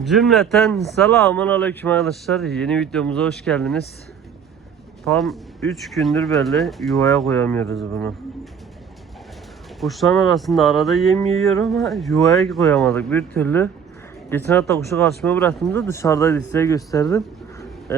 Cümleten selamun aleyküm arkadaşlar. Yeni videomuza hoş geldiniz. Tam 3 gündür böyle yuvaya koyamıyoruz bunu. Kuşların arasında arada yem yiyor ama yuvaya koyamadık bir türlü. Geçen hafta kuşu karşıma bıraktığımda dışarıdaydı size gösterdim. Ee,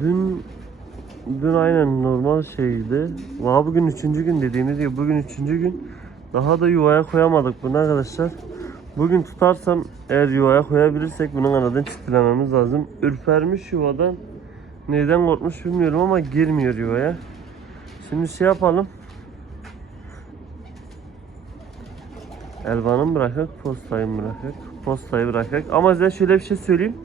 dün dün aynen normal şeydi. Valla bugün üçüncü gün dediğimiz gibi bugün üçüncü gün. Daha da yuvaya koyamadık bunu arkadaşlar. Bugün tutarsam eğer yuvaya koyabilirsek bunun anadan çitilememiz lazım. Ürpermiş yuvadan. Neyden korkmuş bilmiyorum ama girmiyor yuvaya. Şimdi şey yapalım. Elvanı mı bırakak, postayı mı bırakak? Postayı bırakak. Ama size şöyle bir şey söyleyeyim.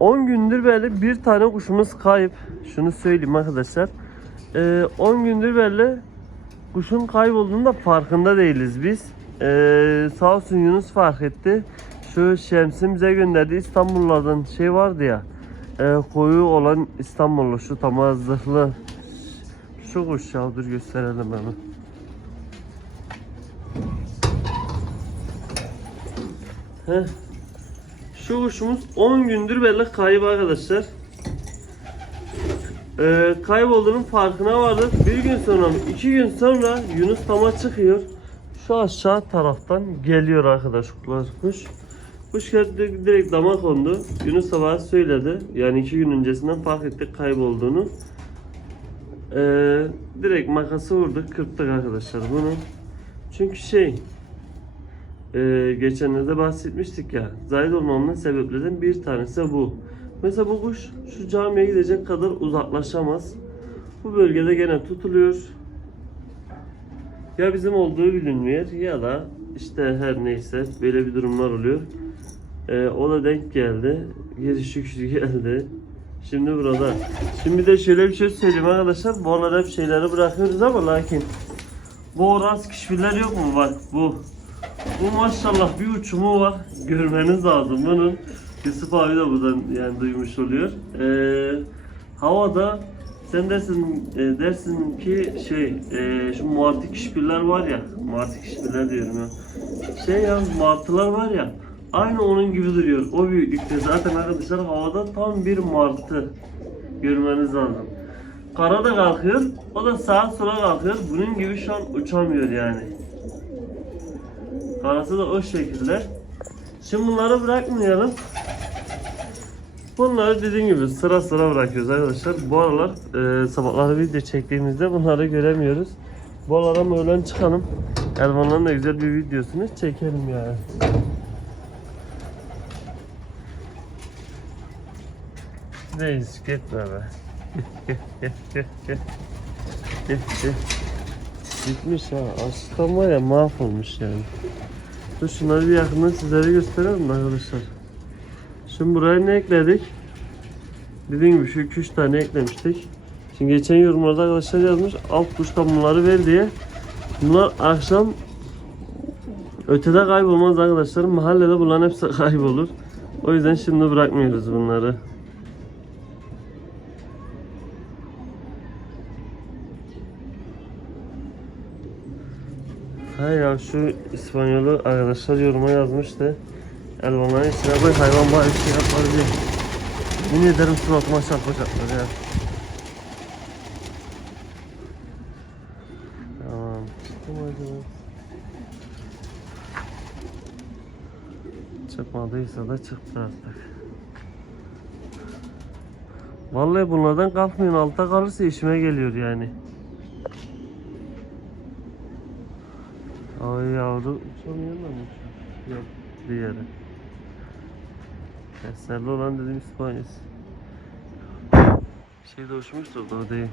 10 gündür böyle bir tane kuşumuz kayıp. Şunu söyleyeyim arkadaşlar. Ee, 10 gündür böyle kuşun kaybolduğunda farkında değiliz biz. Ee, sağ olsun Yunus fark etti. Şu Şems'in bize gönderdiği İstanbullardan şey vardı ya. e, koyu olan İstanbullu şu tam zırhlı. Şu kuş ya dur gösterelim hemen. Heh. Şu kuşumuz 10 gündür böyle kayıp arkadaşlar. Ee, kaybolduğunun farkına vardık. Bir gün sonra, mı, iki gün sonra Yunus tama çıkıyor. Şu aşağı taraftan geliyor arkadaşlar kuş. Kuş geldi direkt dama kondu. Yunus sabah söyledi. Yani iki gün öncesinden fark ettik kaybolduğunu. Ee, direkt makası vurduk, kırptık arkadaşlar bunu. Çünkü şey, ee, geçenlerde bahsetmiştik ya. Zahid olmamın sebeplerinden bir tanesi bu. Mesela bu kuş şu camiye gidecek kadar uzaklaşamaz. Bu bölgede gene tutuluyor. Ya bizim olduğu bilinmiyor ya da işte her neyse böyle bir durumlar oluyor. Ee, o da denk geldi. Geri şükür geldi. Şimdi burada. Şimdi de şöyle bir şey söyleyeyim arkadaşlar. Bu aralar hep şeyleri bırakıyoruz ama lakin bu oras kişiler yok mu? Bak bu. Bu maşallah bir uçumu var. Görmeniz lazım bunun. Yusuf abi de buradan yani duymuş oluyor. Ee, havada sen dersin e, dersin ki şey e, şu muartik şipiller var ya muartik şipiller diyorum ya. Şey ya martılar var ya aynı onun gibi duruyor. O büyüklükte zaten arkadaşlar havada tam bir martı görmeniz lazım. Karada kalkıyor, o da sağa sola kalkıyor. Bunun gibi şu an uçamıyor yani. Karası da o şekilde. Şimdi bunları bırakmayalım. Bunları dediğim gibi sıra sıra bırakıyoruz arkadaşlar. Bu aralar e, sabahları video çektiğimizde bunları göremiyoruz. Bu aralar öğlen çıkalım. Elvanların da güzel bir videosunu çekelim yani. Reis gitme be. Gel gel gel gel. Gel gel. Gitmiş ha. Aslan var ya mahvolmuş yani. Dur şunları bir yakından sizlere gösterelim arkadaşlar. Şimdi buraya ne ekledik? Dediğim gibi şu 2-3 tane eklemiştik. Şimdi geçen yorumlarda arkadaşlar yazmış alt kuştan bunları ver diye. Bunlar akşam ötede kaybolmaz arkadaşlar. Mahallede bunların hepsi kaybolur. O yüzden şimdi bırakmıyoruz bunları. Ha ya şu İspanyolu arkadaşlar yoruma yazmıştı. Elvanların içine koy hayvan bari şey yapar diye. Yemin ederim suratıma çarpacaklar ya. Tamam. Çıktı mı acaba? Çıkmadıysa da çıktı artık. Vallahi bunlardan kalkmayın altta kalırsa işime geliyor yani. Ay yavru son yanına mı? Yok diğeri. Eserli olan dedim İspanyol. Şey de hoşmuştur da değil.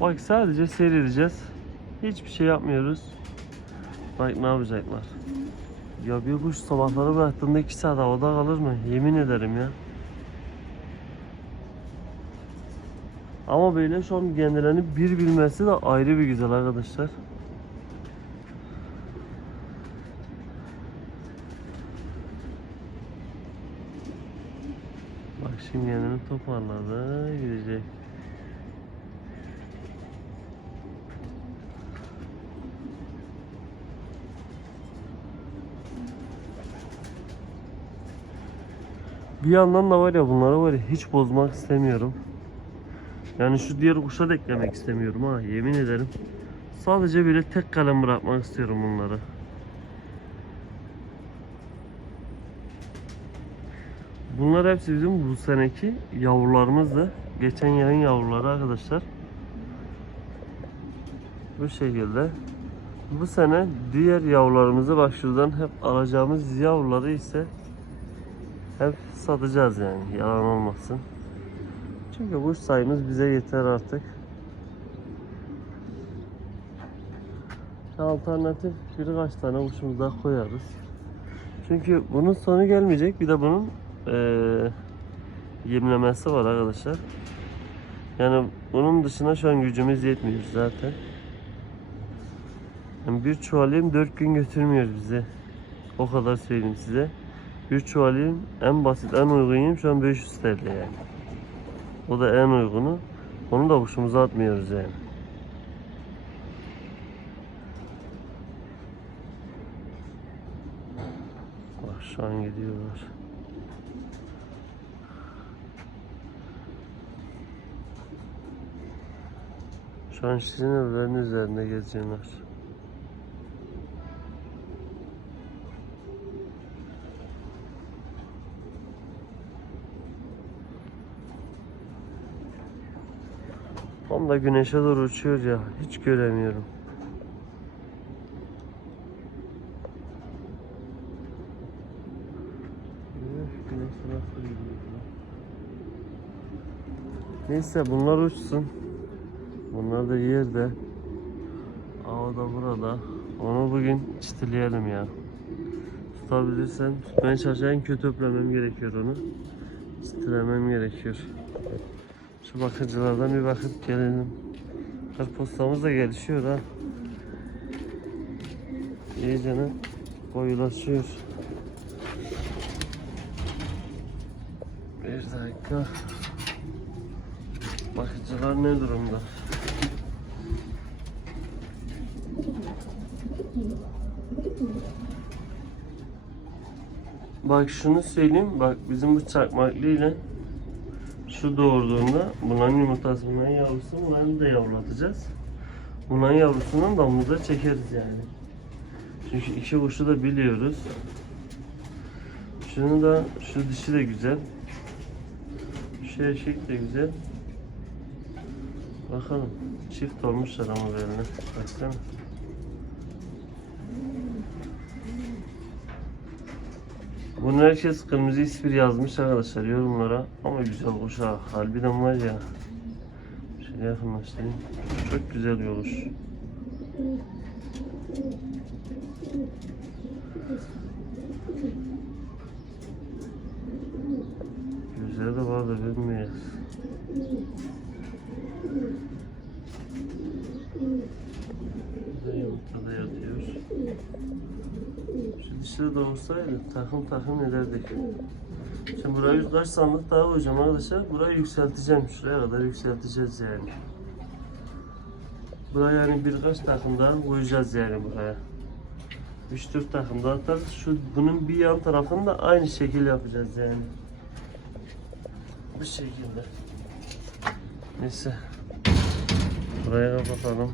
Bak sadece seyredeceğiz. Hiçbir şey yapmıyoruz. Bak ne yapacaklar. Ya bir kuş sabahları bıraktığında 2 saat havada kalır mı? Yemin ederim ya. Ama böyle şu an kendilerini bir bilmesi de ayrı bir güzel arkadaşlar. Bak şimdi kendini toparladı, gidecek. Bir yandan da var ya bunları var ya hiç bozmak istemiyorum. Yani şu diğer kuşa da eklemek istemiyorum ha yemin ederim. Sadece böyle tek kalem bırakmak istiyorum bunları. Bunlar hepsi bizim bu seneki yavrularımızdı. Geçen yayın yavruları arkadaşlar. Bu şekilde. Bu sene diğer yavrularımızı bak şuradan hep alacağımız yavruları ise hep satacağız yani yalan olmasın. Çünkü kuş sayımız bize yeter artık. Alternatif birkaç tane kuşumuz daha koyarız. Çünkü bunun sonu gelmeyecek. Bir de bunun eee yemlemesi var arkadaşlar. Yani bunun dışına şu an gücümüz yetmiyor zaten. Yani bir çuval yem 4 gün götürmüyor bize. O kadar söyleyeyim size. Bir çuval yem en basit en uygun şu an 500 TL yani. O da en uygunu. Onu da kuşumuza atmıyoruz yani. Bak şu an gidiyorlar. Şu an sizin evlerin üzerinde geziyorlar. Tam da güneşe doğru uçuyor ya. Hiç göremiyorum. Neyse bunlar uçsun. Da yerde. Hava da burada. Onu bugün çitileyelim ya. Tutabilirsem tutmaya çalışacağım. En kötü öplemem gerekiyor onu. Çitilemem gerekiyor. Şu bakıcılardan bir bakıp gelelim. Karpostamız da gelişiyor ha. İyicene koyulaşıyor. Bir dakika. Bakıcılar ne durumda? Bak şunu söyleyeyim. Bak bizim bu çakmaklı ile şu doğurduğunda bunların yumurtası bunların yavrusu bunların da yavrulatacağız. Bunların yavrusundan damımıza çekeriz yani. Çünkü iki kuşu da biliyoruz. Şunu da şu dişi de güzel. Şu erkek de güzel. Bakalım. Çift olmuşlar ama böyle. Baksana. Bunu herkes kırmızı ispir yazmış arkadaşlar yorumlara. Ama güzel kuş ha. Harbiden var ya. Şöyle yakınlaştırayım. Çok güzel bir kuş. Gözleri de var da bilmiyoruz. Burada yumurtada yatıyor. Dişi de doğursaydı takım takım ederdik. Şimdi burayı kaç sandık daha koyacağım arkadaşlar. Burayı yükselteceğim. Şuraya kadar yükselteceğiz yani. Buraya yani birkaç takım daha koyacağız yani buraya. 3-4 takım daha atarız. Şu bunun bir yan tarafını da aynı şekil yapacağız yani. Bu şekilde. Neyse. Buraya kapatalım.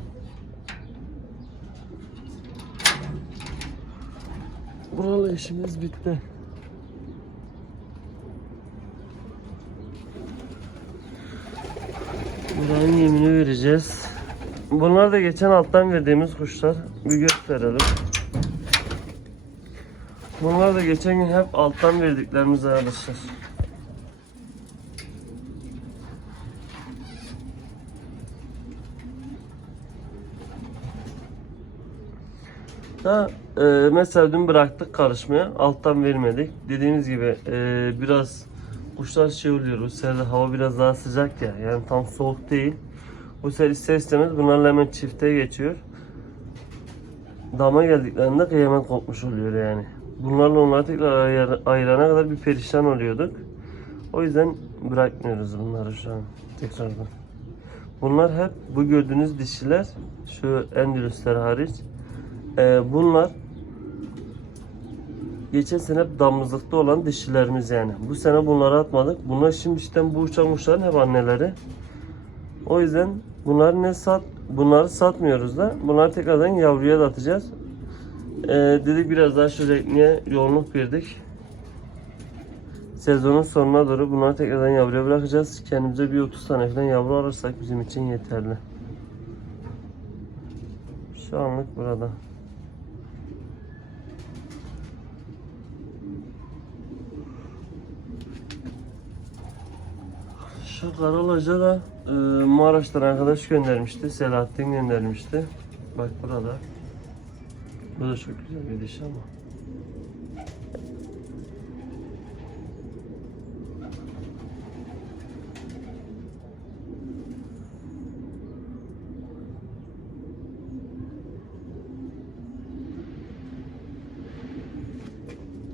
Buralı işimiz bitti. Buranın yemini vereceğiz. Bunlar da geçen alttan verdiğimiz kuşlar. Bir gösterelim. Bunlar da geçen gün hep alttan verdiklerimiz arkadaşlar. Da e, mesela dün bıraktık karışmaya. Alttan vermedik. Dediğimiz gibi e, biraz kuşlar şey oluyor. Bu sene hava biraz daha sıcak ya. Yani tam soğuk değil. Bu sefer ister istemez bunlarla hemen çifte geçiyor. Dama geldiklerinde kıyamet kopmuş oluyor yani. Bunlarla onları tekrar ayır- ayırana kadar bir perişan oluyorduk. O yüzden bırakmıyoruz bunları şu an tekrardan. Bunlar hep bu gördüğünüz dişiler, şu endülüsler hariç. Ee, bunlar geçen sene hep damızlıkta olan dişilerimiz yani. Bu sene bunları atmadık. Bunlar şimdi işte bu uçan kuşların hep anneleri. O yüzden bunları ne sat bunları satmıyoruz da bunları tekrardan yavruya da atacağız. Ee, dedik biraz daha şu renkliğe yoğunluk verdik. Sezonun sonuna doğru bunları tekrardan yavruya bırakacağız. Kendimize bir 30 tane falan yavru alırsak bizim için yeterli. Şu anlık burada. Şu Karalaca da e, Maraş'tan arkadaş göndermişti. Selahattin göndermişti. Bak burada. Bu da çok güzel bir diş ama.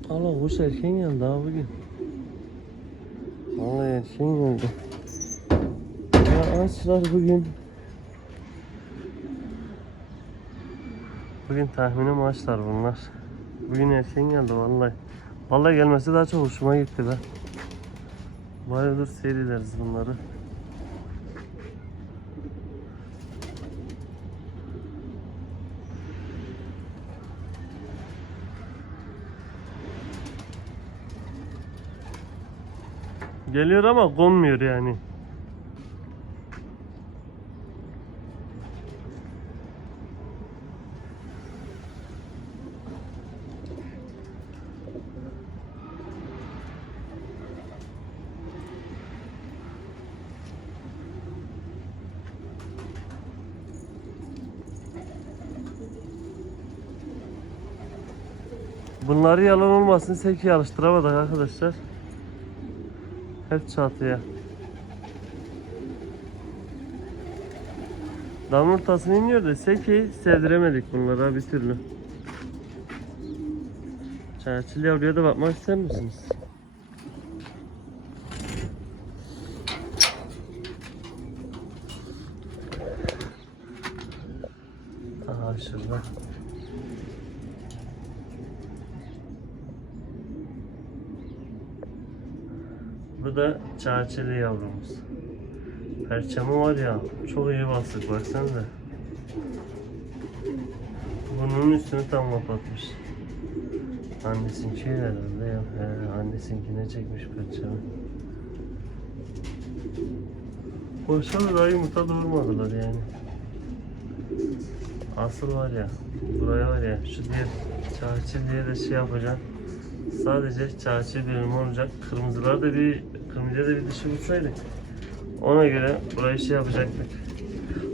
Allah kuş erken geldi ha bugün. Vallahi erken geldi. Ya ağaçlar bugün. Bugün tahminim ağaçlar bunlar. Bugün erken geldi vallahi. Vallahi gelmesi daha çok hoşuma gitti be. Bayağıdır seyrederiz bunları. Geliyor ama konmuyor yani. Bunları yalan olmasın seki alıştıramadık arkadaşlar. Hep çatıya. Damın ortasına iniyor da Seki'yi sevdiremedik bunlara bir türlü. Çerçil yavruya da bakmak ister misiniz? Aha şurada. Bu da çerçeli yavrumuz. Perçemi var ya çok iyi basık baksana da. Bunun üstünü tam kapatmış. Annesinki herhalde ya. He, annesinkine çekmiş perçemi. Boşa da yumurta doğurmadılar yani. Asıl var ya, buraya var ya, şu diğer çarçı diye de şey yapacağım. Sadece çarçı bölümü olacak. Kırmızılar da bir, kırmızıya da bir dişi vursaydık. Ona göre burayı şey yapacaktık.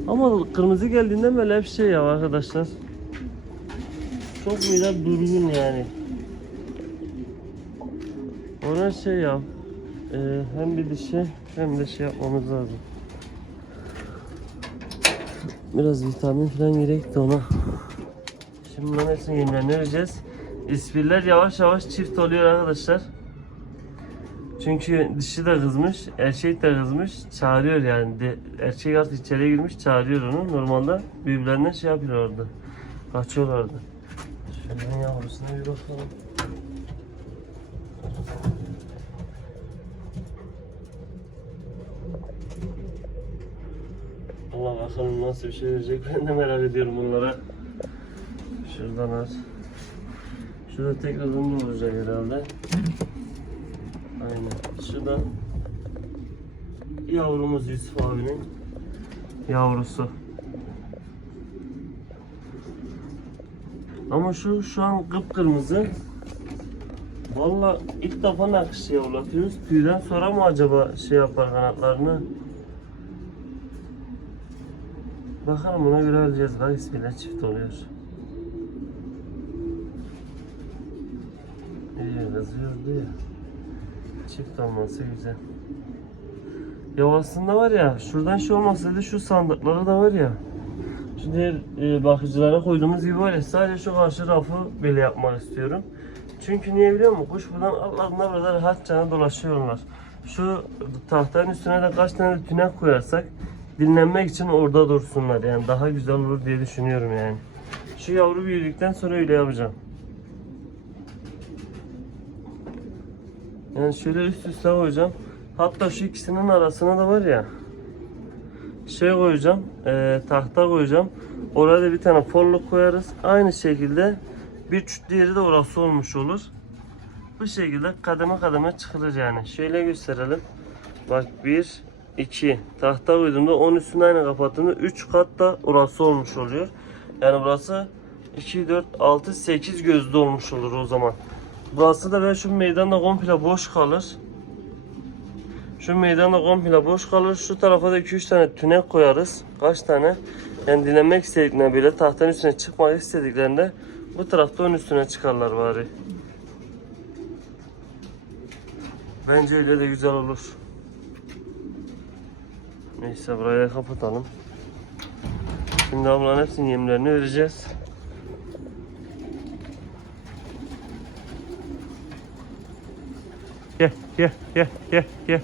Ama kırmızı geldiğinde böyle hep şey ya arkadaşlar. Çok böyle durgun yani. Ona şey ya. e, hem bir dişi hem de şey yapmamız lazım. Biraz vitamin falan gerek de ona. Şimdi bunların hepsini yemlerini vereceğiz. İspirler yavaş yavaş çift oluyor arkadaşlar. Çünkü dişi de kızmış, erkek de kızmış. Çağırıyor yani. De, erkek artık içeriye girmiş, çağırıyor onu. Normalde birbirlerine şey yapıyorlardı. Kaçıyorlardı. Şunun yavrusuna bir bakalım. Allah bakalım nasıl bir şey verecek ben de merak ediyorum bunlara. Şuradan aç. Şurada tekrar ünlü olacak herhalde. Aynen. Şurada yavrumuz Yusuf abinin yavrusu. Ama şu şu an kıpkırmızı. Valla ilk defa nakış yavrulatıyoruz. Tüyden sonra mı acaba şey yapar kanatlarını? Bakalım buna göre öleceğiz. Bak ismiyle çift oluyor. İyi kızıyordu ya. Çift olması güzel. Ya aslında var ya şuradan şey olmasaydı şu sandıkları da var ya. Şu diğer e, bakıcılara koyduğumuz gibi var ya sadece şu karşı rafı böyle yapmak istiyorum. Çünkü niye biliyor musun? Kuş buradan altlarında burada rahatça dolaşıyorlar. Şu tahtanın üstüne de kaç tane tünek koyarsak dinlenmek için orada dursunlar yani daha güzel olur diye düşünüyorum yani. Şu yavru büyüdükten sonra öyle yapacağım. Yani şöyle üst üste koyacağım. Hatta şu ikisinin arasına da var ya şey koyacağım, e, tahta koyacağım. Oraya da bir tane forluk koyarız. Aynı şekilde bir çüt diğeri de orası olmuş olur. Bu şekilde kademe kademe çıkılır yani. Şöyle gösterelim. Bak 1, 2 tahta koyduğumda 10 üstünü aynı kapattığımda 3 kat da orası olmuş oluyor. Yani burası 2, 4, 6, 8 gözlü olmuş olur o zaman. Burası da ben şu meydanda komple boş kalır. Şu meydanda komple boş kalır. Şu tarafa da 2-3 tane tünek koyarız. Kaç tane? Yani dinlemek istediklerinde böyle tahtanın üstüne çıkmak istediklerinde bu tarafta onun üstüne çıkarlar bari. Bence öyle de güzel olur. Neyse burayı da kapatalım. Şimdi ablanın hepsinin yemlerini vereceğiz. Gel gel gel gel gel.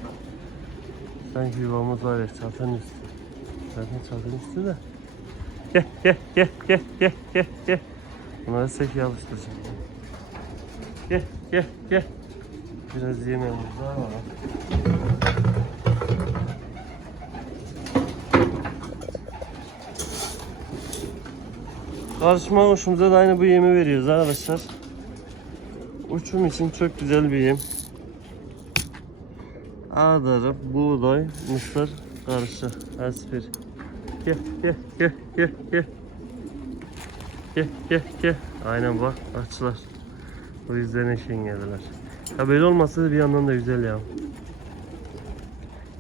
Sanki yuvamız var ya çatının üstü. Zaten çatının üstü de. Gel gel gel gel gel gel gel. Bunları sekiye alıştıracağım. Gel gel gel. Biraz yemeğimiz daha var. Karışma kuşumuza da aynı bu yemi veriyoruz arkadaşlar. Uçum için çok güzel bir yem. Ağdarı, buğday, mısır karışı. Aspir. Gel gel gel gel gel. Gel gel gel. Aynen bak açtılar. O yüzden eşeğin geldiler. Ya böyle olmasa bir yandan da güzel ya.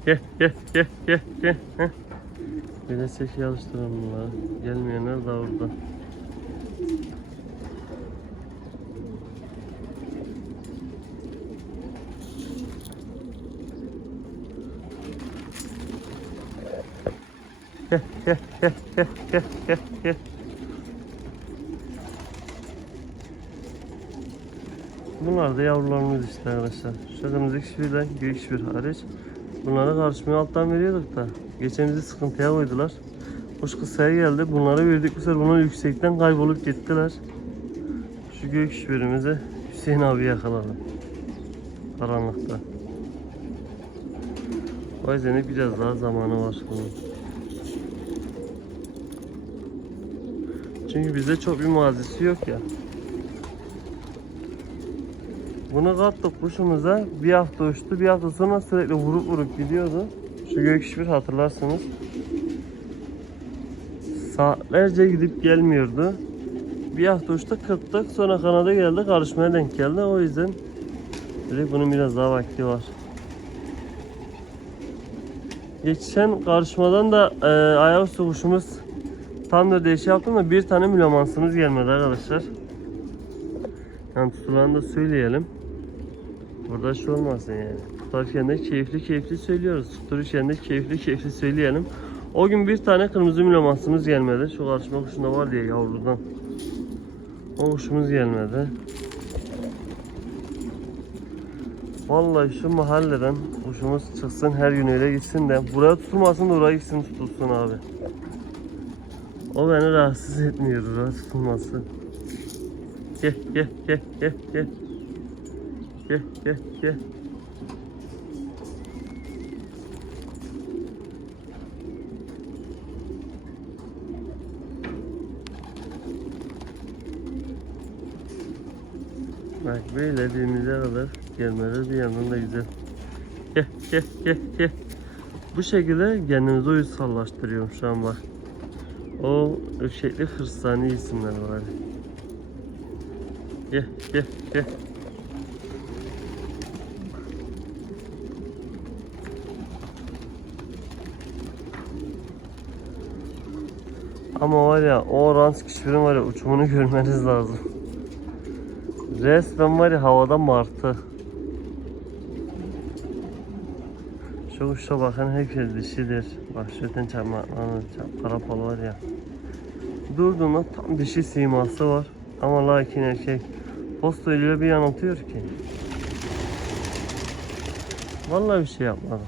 Gel gel gel gel gel. Heh. De sekiye alıştıralım bunları. Gelmeyenler de orada. Bunlar da yavrularımız işte arkadaşlar. Kişiyle büyük kişi hariç. Bunları karışmaya alttan veriyorduk da. Geçen bizi sıkıntıya koydular. Kuş kısaya geldi. Bunları verdik bu sefer bunlar yüksekten kaybolup gittiler. Şu gök şifremizi Hüseyin abi yakaladı. Karanlıkta. O yüzden biraz daha zamanı var bunun. Çünkü bizde çok bir mazisi yok ya. Bunu kattık kuşumuza. Bir hafta uçtu. Bir hafta sonra sürekli vurup vurup gidiyordu. Şu gökşifir hatırlarsınız. Saatlerce gidip gelmiyordu. Bir hafta uçtu kırptık. Sonra kanada geldi. Karışmaya denk geldi. O yüzden dedik bunun biraz daha vakti var. Geçen karışmadan da e, ayaküstü kuşumuz tam da değişik yaptım da bir tane mülomansımız gelmedi arkadaşlar. Yani tutulanı da söyleyelim. Burada şu olmasın yani. Tutarken de keyifli keyifli söylüyoruz. Tuttururken de keyifli keyifli söyleyelim. O gün bir tane kırmızı mülomansımız gelmedi. Şu karşıma kuşunda var diye yavrudan. O kuşumuz gelmedi. Vallahi şu mahalleden kuşumuz çıksın her gün öyle gitsin de buraya tutulmasın da oraya gitsin tutulsun abi. O beni rahatsız etmiyor oraya tutulması. Gel gel gel gel gel. Gel gel gel. Bak böyle denize kadar gelmeleri bir yandan da güzel. Gel gel gel gel. Bu şekilde kendimizi uysallaştırıyorum şu an bak. O ökşekli hırsani isimler var. Gel gel gel. Ama var ya o orange kişilerin var ya uçumunu görmeniz lazım. Resmen var ya havada martı. Şu kuşa bakın herkes dişidir. Bak şöten çarmaklarını, karapal var ya. Durduğunda tam dişi siması var. Ama lakin erkek posta öyle bir yanıltıyor ki. Vallahi bir şey yapmadım.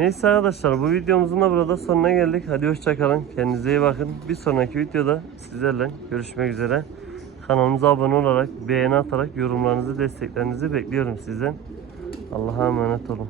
Neyse arkadaşlar bu videomuzun da burada sonuna geldik. Hadi hoşçakalın. Kendinize iyi bakın. Bir sonraki videoda sizlerle görüşmek üzere. Kanalımıza abone olarak, beğeni atarak yorumlarınızı, desteklerinizi bekliyorum sizden. Allah'a emanet olun.